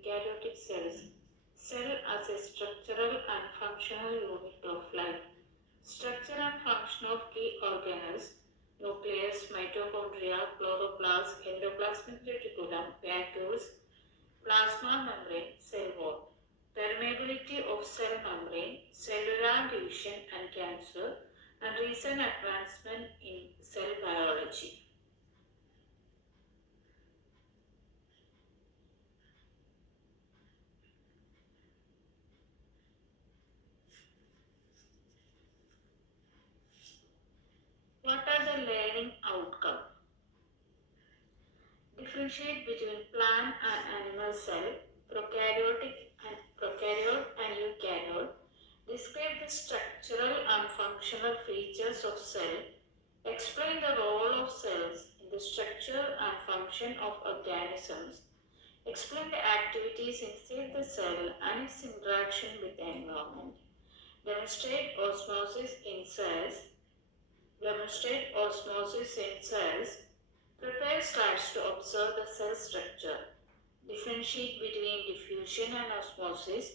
eukaryotic cells. Cell as a structural and functional unit of life. Structure and function of key organelles: nucleus, mitochondria, chloroplast, endoplasmic reticulum, vacuoles, plasma membrane, cell wall. Permeability of cell membrane, cellular division and cancer, and recent advancement in cell biology. What are the learning outcomes? Differentiate between plant and animal cell, prokaryote and eukaryote. Describe the structural and functional features of cell. Explain the role of cells in the structure and function of organisms. Explain the activities inside the cell and its interaction with the environment. Demonstrate osmosis in cells. Prepare slides to observe the cell structure. Differentiate between diffusion and osmosis,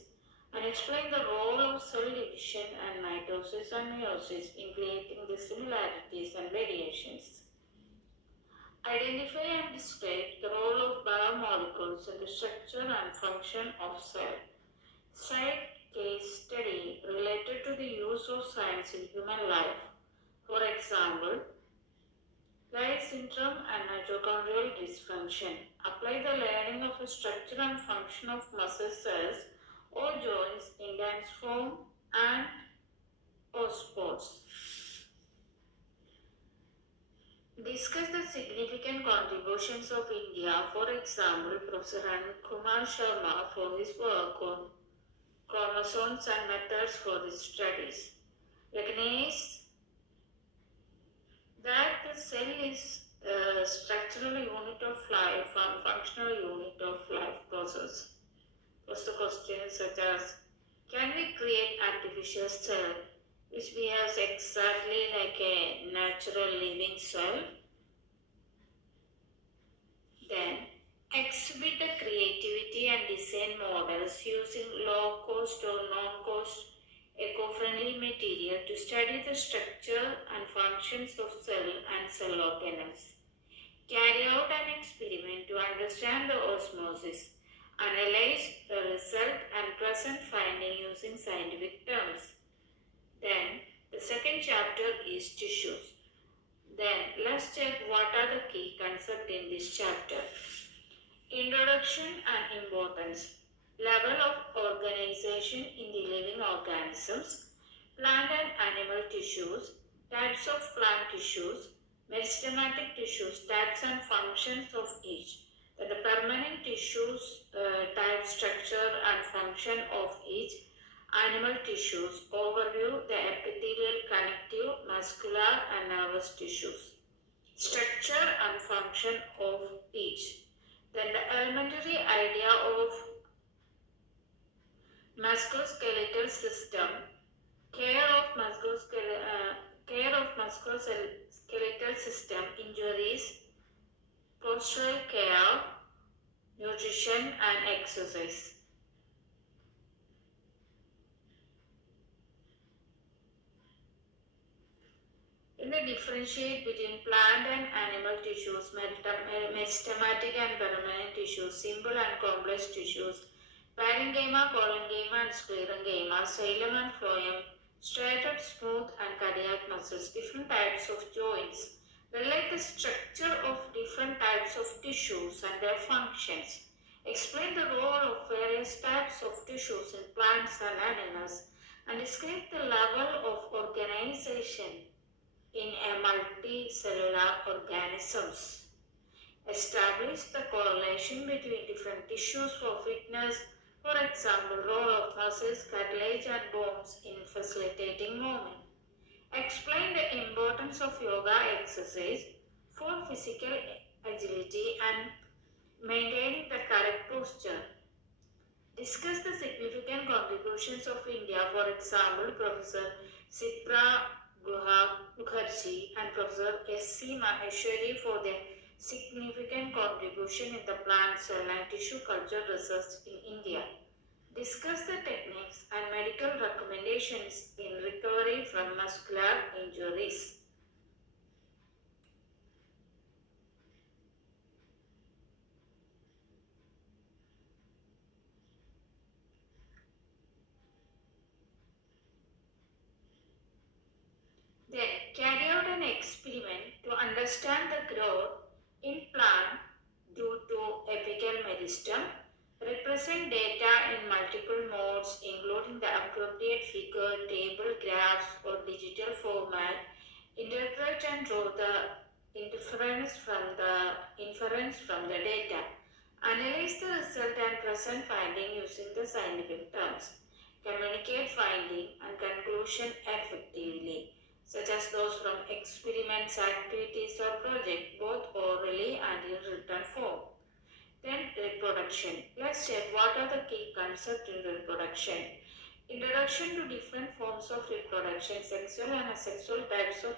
and explain the role of cell division and mitosis and meiosis in creating the similarities and variations. Identify and describe the role of biomolecules in the structure and function of cell. Cite case study related to the use of science in human life. For example, Leigh syndrome and mitochondrial dysfunction. Apply the learning of the structure and function of muscle cells or joints in dense form and osteopods. Discuss the significant contributions of India. For example, Professor Kumar Sharma for his work on chromosomes and methods for his studies. Recognize that the cell is a structural unit of life and functional unit of life process. First questions such as, can we create artificial cell which behaves exactly like a natural living cell? Then, exhibit the creativity and design models using low cost or non-cost eco-friendly material to study the structure and functions of cell and cell organelles. Carry out an experiment to understand the osmosis. Analyze the result and present finding using scientific terms. Then the second chapter is tissues. Then let's check what are the key concepts in this chapter. Introduction and importance. Level of organization in the living organisms, plant and animal tissues, types of plant tissues, meristematic tissues, types and functions of each, the permanent tissues, type, structure and function of each, animal tissues, overview, the epithelial, connective, muscular and nervous tissues, structure and function of each. Then the elementary idea of musculoskeletal system, care of musculoskeletal system, injuries, postural care, nutrition and exercise. In the differentiate between plant and animal tissues, meristematic and permanent tissues, simple and complex tissues, parenchyma, collenchyma and sclerenchyma, xylem and phloem, striated, smooth and cardiac muscles, different types of joints. Relate the structure of different types of tissues and their functions. Explain the role of various types of tissues in plants and animals, and describe the level of organization in a multicellular organisms. Establish the correlation between different tissues for fitness, for example, role of muscles, cartilage and bones in facilitating movement. Explain the importance of yoga exercise for physical agility and maintaining the correct posture. Discuss the significant contributions of India, for example, Professor Sipra Mukherjee and Professor S.C. Maheshwari for their significant contribution in the plant cell and tissue culture research in India. Discuss the techniques and medical recommendations in recovery from muscular injuries. Then carry out an experiment to understand the growth in plant due to apical meristem. Represent data in multiple modes including the appropriate figure, table, graphs or digital format. Interpret and draw the inference from the data. Analyze the result and present finding using the scientific terms. Communicate finding and conclusion effectively, such as those from experiments, activities or project, both orally and in written form. Then reproduction. Let's check what are the key concepts in reproduction. Introduction to different forms of reproduction, sexual and asexual types of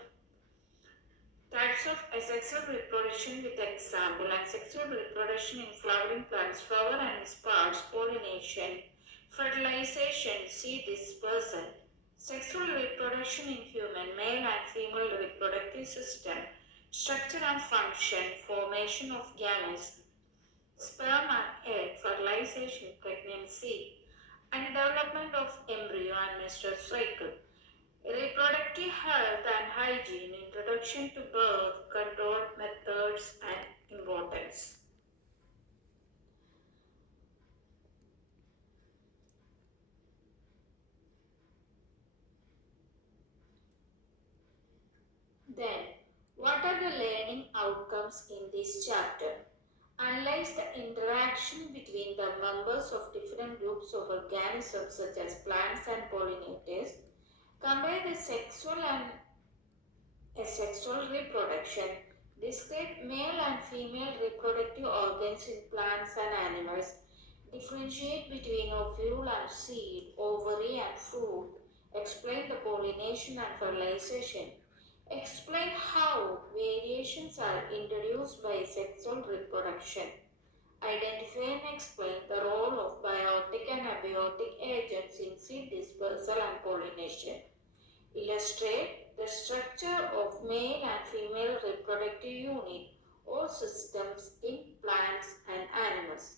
asexual reproduction with example, and sexual reproduction in flowering plants, flower and its parts, pollination, fertilization, seed dispersal, sexual reproduction in human, male and female reproductive system, structure and function, formation of gametes, sperm and egg, fertilization, pregnancy, and development of embryo and menstrual cycle. Reproductive health and hygiene, introduction to birth control methods and importance. Then, what are the learning outcomes in this chapter? Analyze the interaction between the members of different groups of organisms such as plants and pollinators. Compare the sexual and asexual reproduction. Describe male and female reproductive organs in plants and animals. Differentiate between ovule and seed, ovary and fruit. Explain the pollination and fertilization. Explain how variations are introduced by sexual reproduction. Identify and explain the role of biotic and abiotic agents in seed dispersal and pollination. Illustrate the structure of male and female reproductive unit or systems in plants and animals.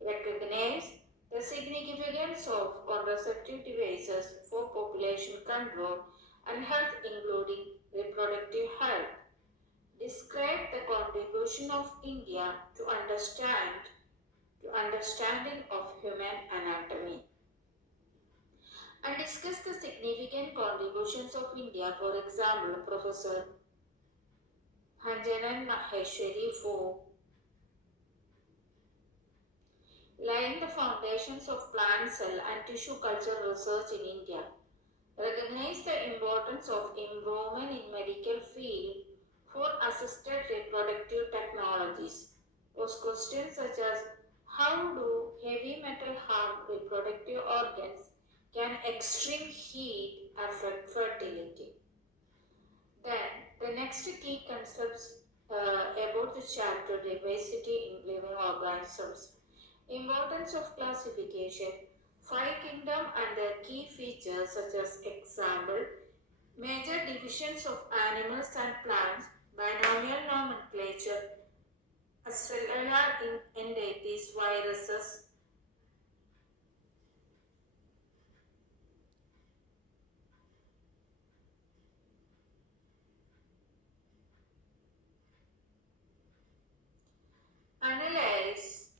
Recognize the significance of contraceptive devices for population control and health, including reproductive health. Describe the contribution of India to understanding of human anatomy. And discuss the significant contributions of India. For example, Professor Hanjanan Maheshwari for laying the foundations of plant cell and tissue culture research in India. Recognize the importance of improvement in medical field for assisted reproductive technologies. Those questions such as how do heavy metal harm reproductive organs? Can extreme heat affect fertility? Then the next key concepts about the chapter diversity in living organisms. Importance of classification, five kingdom and their key features such as example, major divisions of animals and plants, binomial nomenclature, cellular entities, viruses. Analyze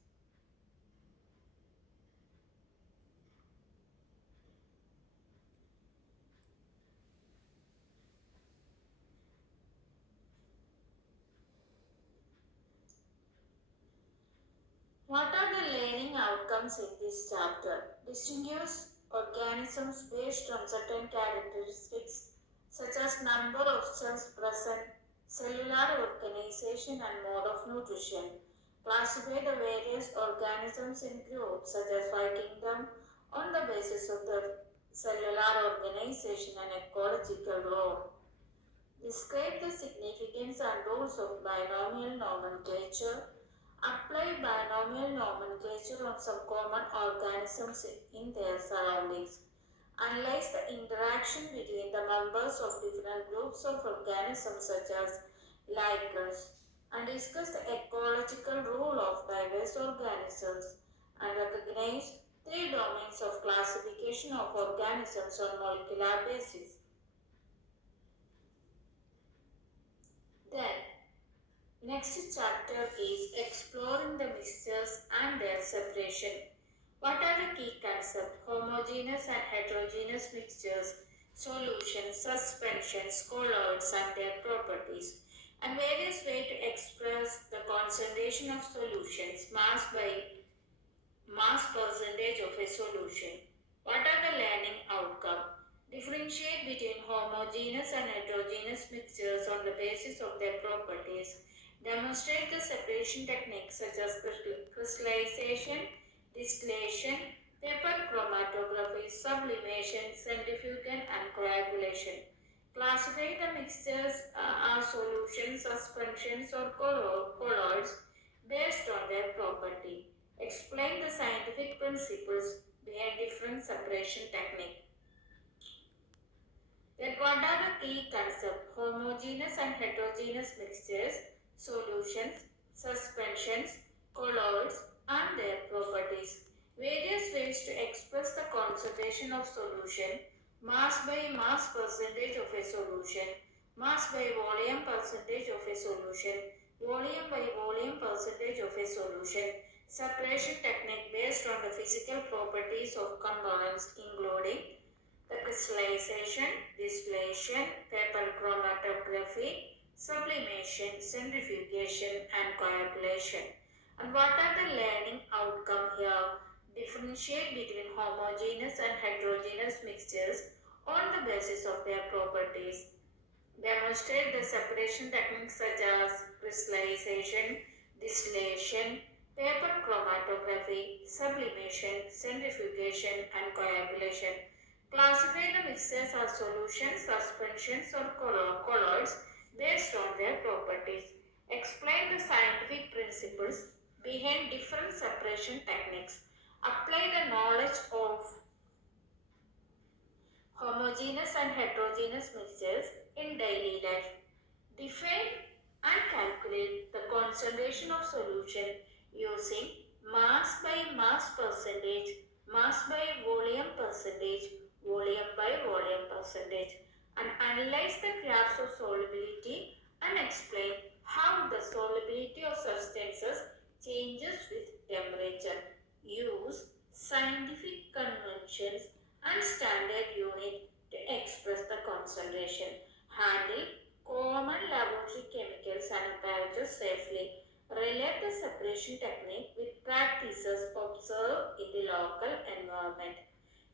what are the learning outcomes in this chapter. Distinguish organisms based on certain characteristics such as number of cells present, cellular organization and mode of nutrition. Classify the various organisms in groups such as five kingdom on the basis of the cellular organization and ecological role. Describe the significance and rules of binomial nomenclature. Apply binomial nomenclature on some common organisms in their surroundings. Analyze the interaction between the members of different groups of organisms such as lichens, and discuss the ecological role of diverse organisms, and recognize three domains of classification of organisms on molecular basis. Then, next chapter is exploring the mixtures and their separation. What are the key concepts? Homogeneous and heterogeneous mixtures, solutions, suspensions, colloids and their properties, and various ways to express the concentration of solutions, mass by mass percentage of a solution. What are the learning outcome? Differentiate between homogeneous and heterogeneous mixtures on the basis of their properties. Demonstrate the separation techniques such as crystallization, distillation, paper chromatography, sublimation, centrifugation, and coagulation. Classify the mixtures as solutions, suspensions, or colloids based on their property. Explain the scientific principles behind different separation techniques. Then what are the key concepts? Homogeneous and heterogeneous mixtures, solutions, suspensions, colloids and their properties. Various ways to express the concentration of solution, mass by mass percentage of a solution, mass by volume percentage of a solution, volume by volume percentage of a solution, separation technique based on the physical properties of components including the crystallization, distillation, paper chromatography, sublimation, centrifugation and coagulation. And what are the learning outcome here? Differentiate between homogeneous and heterogeneous mixtures on the basis of their properties. Demonstrate the separation techniques such as crystallization, distillation, paper chromatography, sublimation, centrifugation and coagulation. Classify the mixtures as solutions, suspensions or colloids based on their properties. Explain the scientific principles behind different separation techniques. Apply the knowledge of homogeneous and heterogeneous mixtures in daily life. Define and calculate the concentration of solution using mass by mass percentage, mass by volume percentage, volume by volume percentage, and analyze the graphs of solubility and explain how the solubility of substances changes with temperature. Use scientific conventions and standard unit to express the concentration. Handle common laboratory chemicals and apparatus safely. Relate the separation technique with practices observed in the local environment.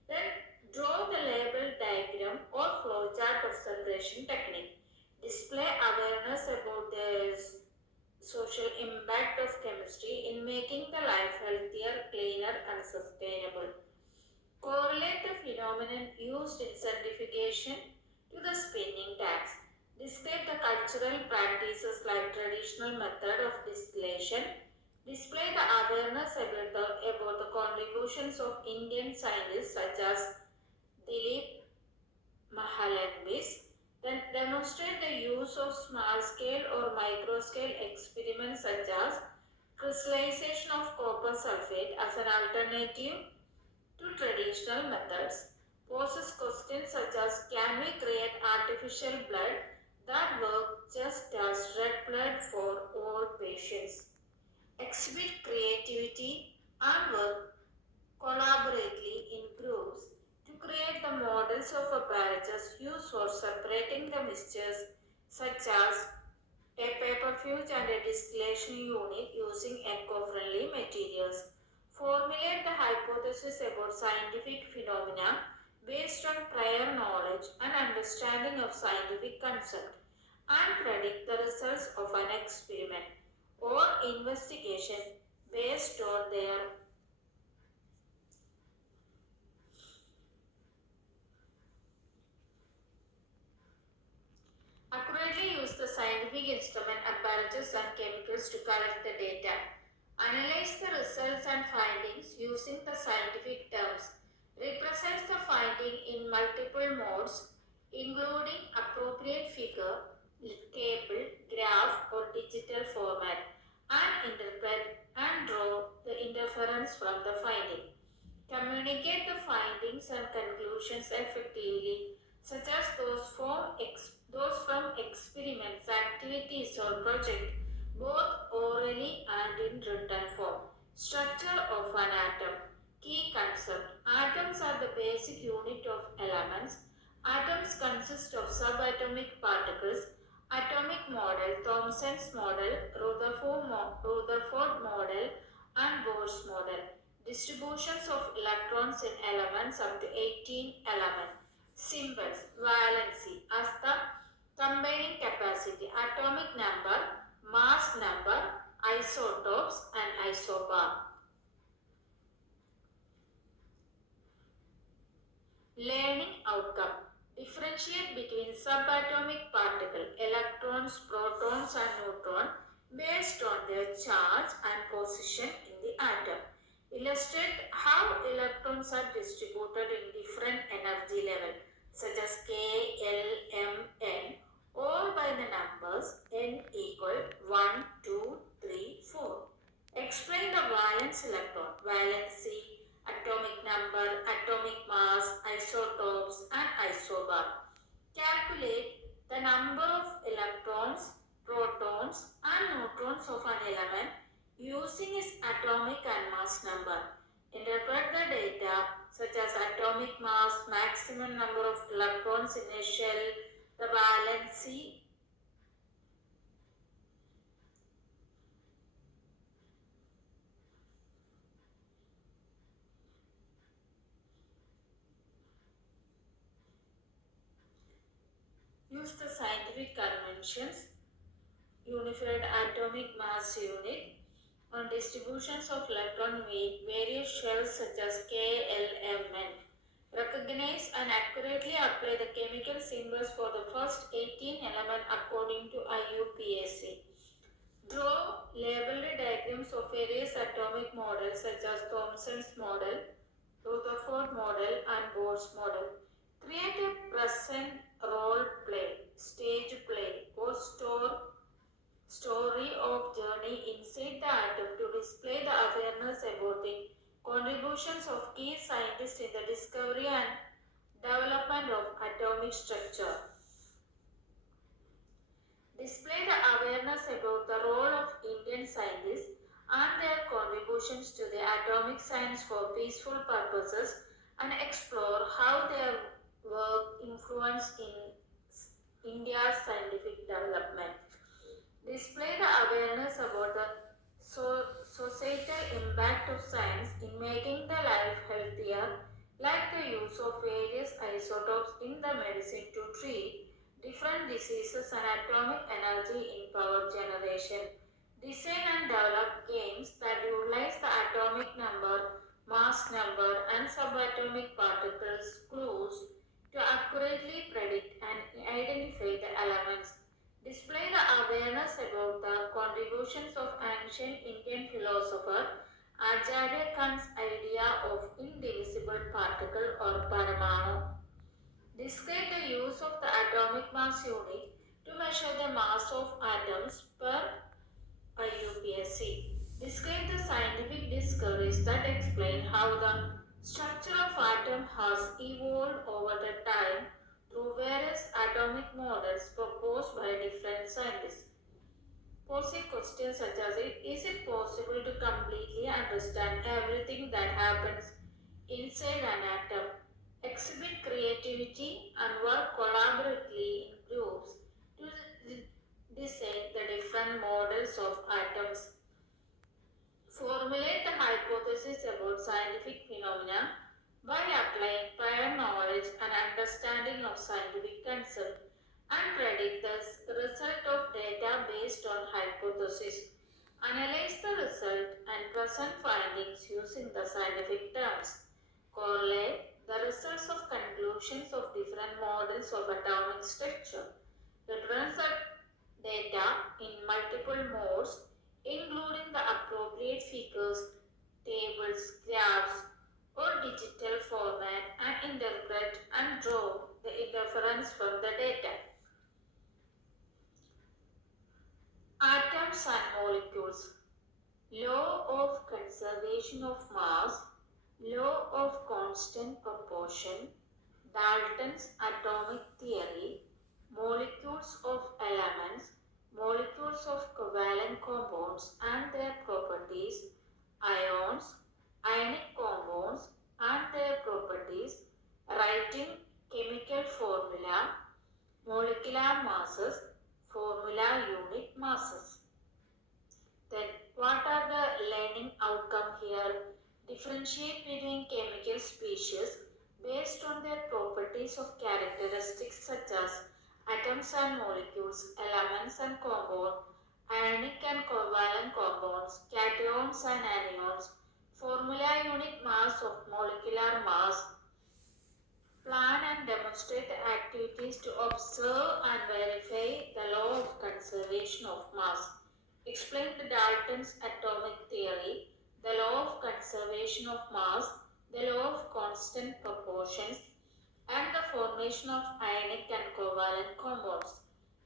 Then draw the label diagram or flowchart of separation technique. Display awareness about the social impact of chemistry in making the life healthier, cleaner and sustainable. Correlate the phenomenon used in certification to the spinning tax. Describe the cultural practices like traditional method of distillation. Display the awareness about the contributions of Indian scientists such as Dilip Mahalanobis. Then demonstrate the use of small scale or micro scale experiments such as crystallization of copper sulfate as an alternative to traditional methods. Poses questions such as, can we create artificial blood that work just as red blood for all patients? Exhibit creativity and work collaboratively in groups to create the models of apparatus used for separating the mixtures such as a paperfuge and a distillation unit using eco-friendly materials. Formulate the hypothesis about scientific phenomena based on prior knowledge and understanding of scientific concept, and predict the results of an experiment or investigation based on their accurate scientific instrument, apparatus and chemicals to collect the data. Analyze the results and findings using the scientific terms. Represents the finding in multiple modes, including appropriate figure, table, graph or digital format, and interpret and draw the inference from the finding. Communicate the findings and conclusions effectively, such as those from experiments, activities, or projects, both orally and in written form. Structure of an atom. Key concept. Atoms are the basic unit of elements. Atoms consist of subatomic particles. Atomic model, Thomson's model, Rutherford model, and Bohr's model. Distributions of electrons in elements up to 18 elements. Symbols. Valency as the combining capacity, atomic number, mass number, isotopes and isobar. Learning outcome. Differentiate between subatomic particle, electrons, protons and neutrons based on their charge and position in the atom. Illustrate how electrons are distributed in different energy levels such as K, L, M, N, all by the numbers n equal 1, 2, 3, 4. Explain the valence electron, valency, atomic number, atomic mass, isotopes and isobar. Calculate the number of electrons, protons and neutrons of an element using its atomic and mass number. Interpret the data such as atomic mass, maximum number of electrons in a shell, the valency. Use the scientific conventions, unified atomic mass unit, on distributions of electron weight, various shells such as K, L, M, N. Recognize and accurately apply the chemical symbols for the first 18 elements according to IUPAC. Draw labeled diagrams of various atomic models such as Thomson's model, Rutherford model and Bohr's model. Create a present role play, stage play or story of journey inside the atom to display the awareness about the contributions of key scientists in the discovery and development of atomic structure. Display the awareness about the role of Indian scientists and their contributions to the atomic science for peaceful purposes and explore how their work influenced in India's scientific development. Display the awareness about the societal impact of science in making the life healthier, like the use of various isotopes in the medicine to treat different diseases and atomic energy in power generation. Design and develop games that utilize the atomic number, mass number and subatomic particles clues to accurately predict and identify the elements. Display the awareness about the contributions of ancient Indian philosopher Acharya Khan's idea of indivisible particle or paramanu. Describe the use of the atomic mass unit to measure the mass of atoms per IUPAC. Describe the scientific discoveries that explain how the structure of atom has evolved over the time through various atomic models proposed by different scientists. Pose a question such as is it possible to completely understand everything that happens inside an atom? Exhibit creativity and work collaboratively in groups to design the different models of atoms. Formulate the hypothesis about scientific phenomena by applying prior knowledge and understanding of scientific concepts and predict the result of data based on hypothesis. Analyze the result and present findings using the scientific terms. Correlate the results of conclusions of different models of atomic structure. Represent data in multiple modes, including the appropriate figures, tables, graphs, or digital format, and interpret and draw the inference from the data. Atoms and molecules. Law of conservation of mass, law of constant proportion, Dalton's atomic theory, molecules of elements, molecules of covalent compounds and their properties, ions, ionic compounds and their properties, writing chemical formula, molecular masses, formula unit masses. Then what are the learning outcome here? Differentiate between chemical species based on their properties of characteristics such as atoms and molecules, elements and compounds, ionic and covalent compounds, cations and anions, formula unit mass of molecular mass. Plan and demonstrate the activities to observe and verify the law of conservation of mass. Explain the Dalton's atomic theory, the law of conservation of mass, the law of constant proportions, and the formation of ionic and covalent compounds.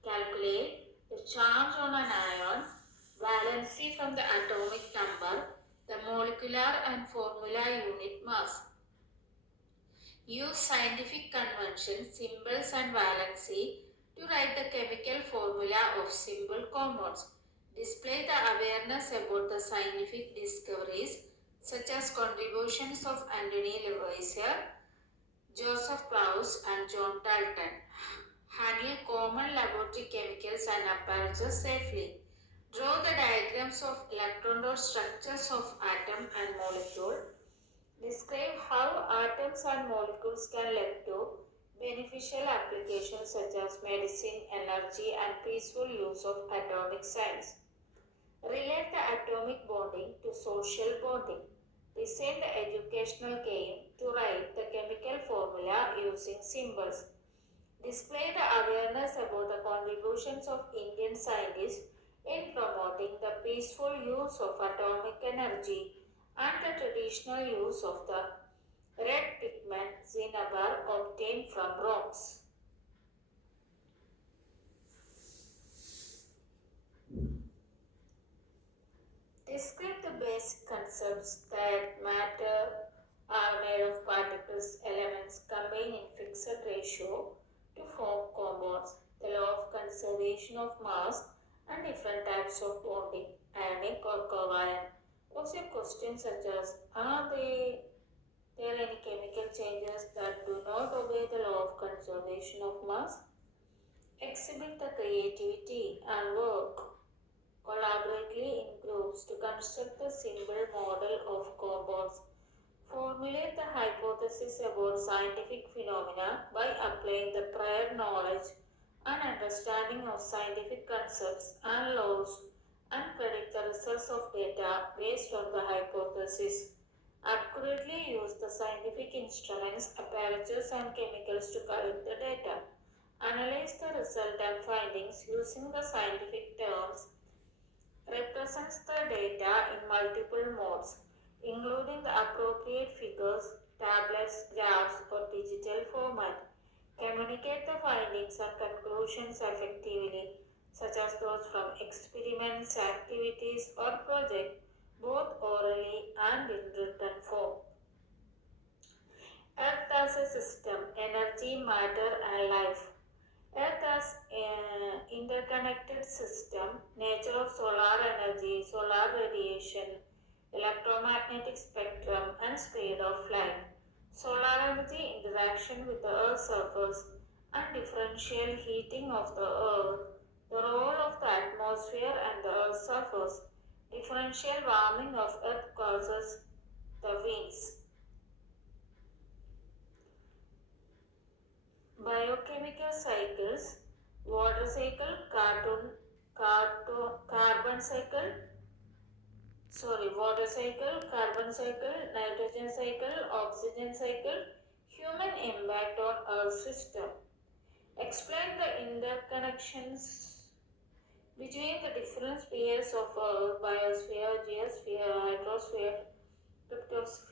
Calculate the charge on an ion, valency from the atomic number, the molecular and formula unit mass. Use scientific conventions, symbols and valency to write the chemical formula of simple compounds. Display the awareness about the scientific discoveries such as contributions of Anthony Lavoisier, Joseph Proust and John Dalton. Handle common laboratory chemicals and apparatus safely. Draw the diagrams of electron dot structures of atom and molecule. Describe how atoms and molecules can lead to beneficial applications such as medicine, energy, and peaceful use of atomic science. Relate the atomic bonding to social bonding. Design the educational game to write the chemical formula using symbols. Display the awareness about the contributions of Indian scientists in promoting the peaceful use of atomic energy and the traditional use of the red pigment cinnabar obtained from rocks. Describe the basic concepts that matter are made of particles, elements combined in fixed ratio to form compounds, the law of conservation of mass, and different types of bonding, ionic or covalent. What's your question such as, are there any chemical changes that do not obey the law of conservation of mass? Exhibit the creativity and work collaboratively in groups to construct the symbol model of compounds. Formulate the hypothesis about scientific phenomena by applying the prior knowledge and understanding of scientific concepts and laws and predict the results of data based on the hypothesis. Accurately use the scientific instruments, apparatus, and chemicals to collect the data. Analyze the result and findings using the scientific terms. Represents the data in multiple modes, including the appropriate figures, tablets, graphs, or digital format. Communicate the findings and conclusions effectively, such as those from experiments, activities, or projects, both orally and in written form. Earth as a system, energy, matter, and life. Earth as an interconnected system, nature of solar energy, solar radiation, electromagnetic spectrum, and speed of light. Solar energy interaction with the Earth's surface and differential heating of the Earth, the role of the atmosphere and the Earth's surface. Differential warming of Earth causes the winds. Biochemical cycles, water cycle, carbon cycle, water cycle, carbon cycle, nitrogen cycle, oxygen cycle, human impact on Earth system. Explain the interconnections between the different spheres of Earth, biosphere, geosphere, hydrosphere, cryptosphere,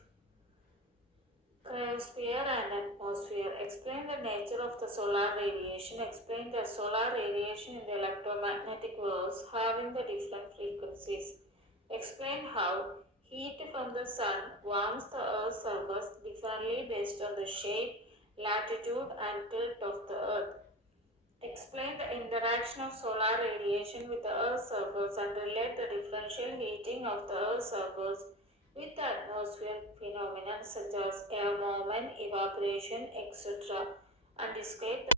cryosphere and atmosphere. Explain the nature of the solar radiation. Explain the solar radiation in the electromagnetic waves having the different frequencies. Explain how heat from the sun warms the Earth's surface differently based on the shape, latitude and tilt of the Earth. Explain the interaction of solar radiation with the Earth's surface and relate the differential heating of the Earth's surface with the atmospheric phenomena such as air movement, evaporation, etc. and describe